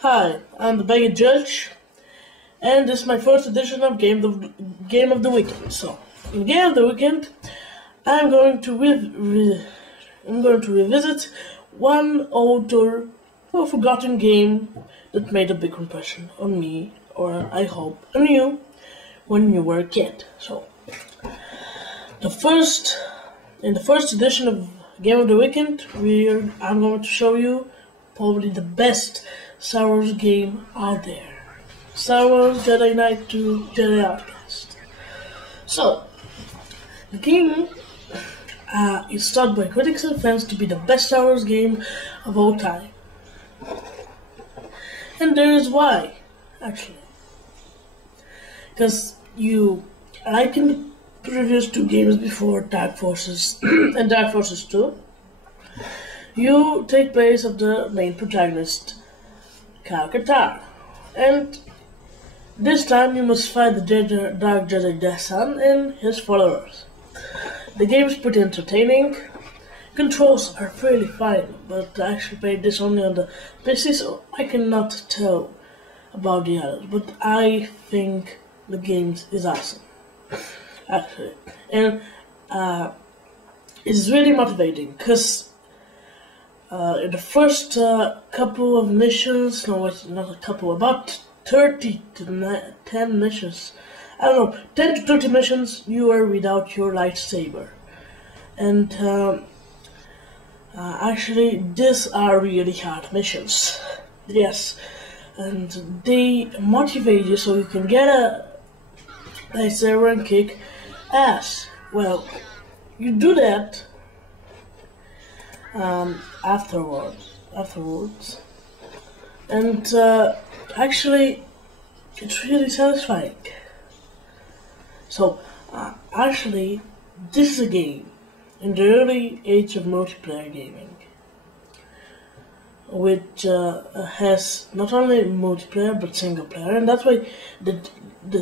Hi, I'm the Baggage Judge, and this is my first edition of Game of the Weekend. So, in Game of the Weekend, I'm going to revisit one old or forgotten game that made a big impression on me, or I hope on you, when you were a kid. So, in the first edition of Game of the Weekend, I'm going to show you probably the best Star Wars game out there. Star Wars Jedi Knight to Jedi Outcast. So, the game is thought by critics and fans to be the best Star Wars game of all time. And there is why, actually. Because like in the previous two games before, Dark Forces and Dark Forces 2, you take place of the main protagonist, Cal Katarn. And this time you must fight the Dark Jedi Death Sun and his followers. The game is pretty entertaining. Controls are fairly fine, but I actually played this only on the PC, so I cannot tell about the others. But I think the game is awesome, actually. And it's really motivating, because in the first couple of missions, no, wait, not a couple, about 30 to 10 missions, I don't know, 10 to 30 missions, you are without your lightsaber. And actually, these are really hard missions. Yes. And they motivate you so you can get a lightsaber and kick ass. Well, you do that afterwards. And actually, it's really satisfying. So, actually, this is a game in the early age of multiplayer gaming, which has not only multiplayer but single player, and that's why the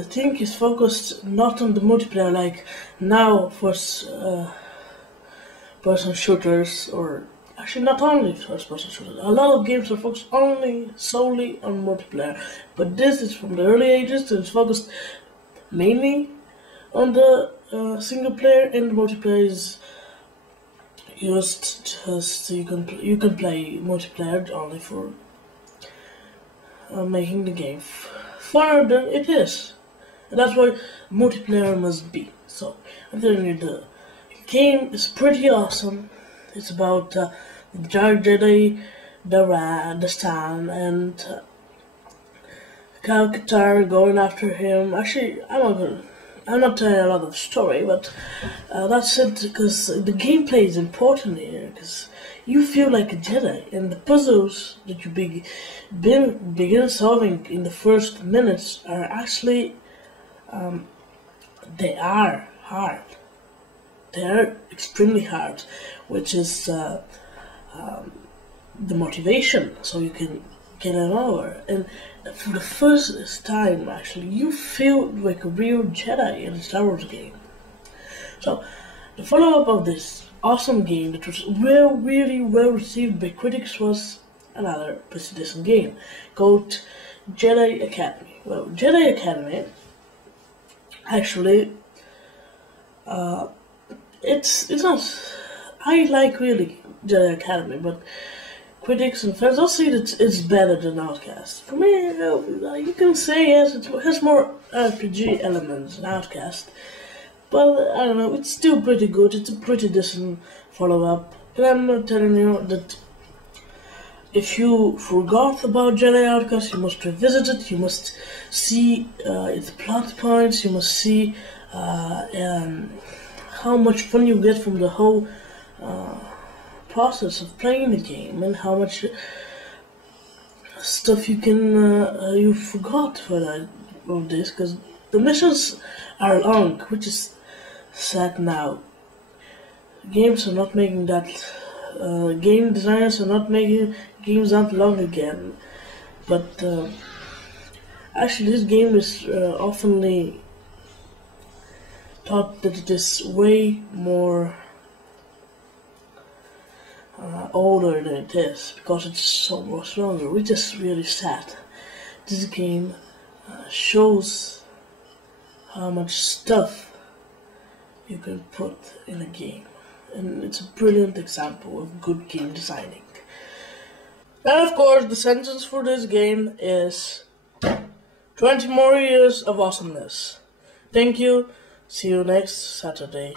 thing is focused not on the multiplayer like now first-person shooters, or actually not only first-person shooters. A lot of games are focused solely on multiplayer, but this is from the early ages, so it's focused mainly on the single player, and the multiplayer is used just so you can play multiplayer only for making the game funner than it is, and that's what multiplayer must be. So I'm telling you, the game is pretty awesome. It's about the Dark Jedi, the Stan, and Cal Katarn going after him. Actually, I'm not telling a lot of story, but that's it, because the gameplay is important here, because you feel like a Jedi, and the puzzles that you begin solving in the first minutes are actually, they are hard. They are extremely hard, which is the motivation, so you can get it over. And for the first time, actually, you feel like a real Jedi in a Star Wars game. So, the follow-up of this awesome game that was really well received by critics was another pretty decent game called Jedi Academy. Well, Jedi Academy, actually, it's not. I like really Jedi Academy, but critics and fans all say that it's better than Outcast. For me, you can say yes, it has more RPG elements than Outcast, but I don't know, it's still pretty good. It's a pretty decent follow-up, and I'm not telling you that if you forgot about Jedi Outcast, you must revisit it. You must see its plot points. You must see how much fun you get from the whole process of playing the game, and how much stuff you forgot for this, because the missions are long, which is sad now. Games are not making that. Game designers are not making games that long again, but actually this game is oftenly thought that it is way more older than it is because it's so much stronger, which is really sad. This game shows how much stuff you can put in a game, and it's a brilliant example of good game designing. And of course, the sentence for this game is 20 more years of awesomeness. Thank you. See you next Saturday.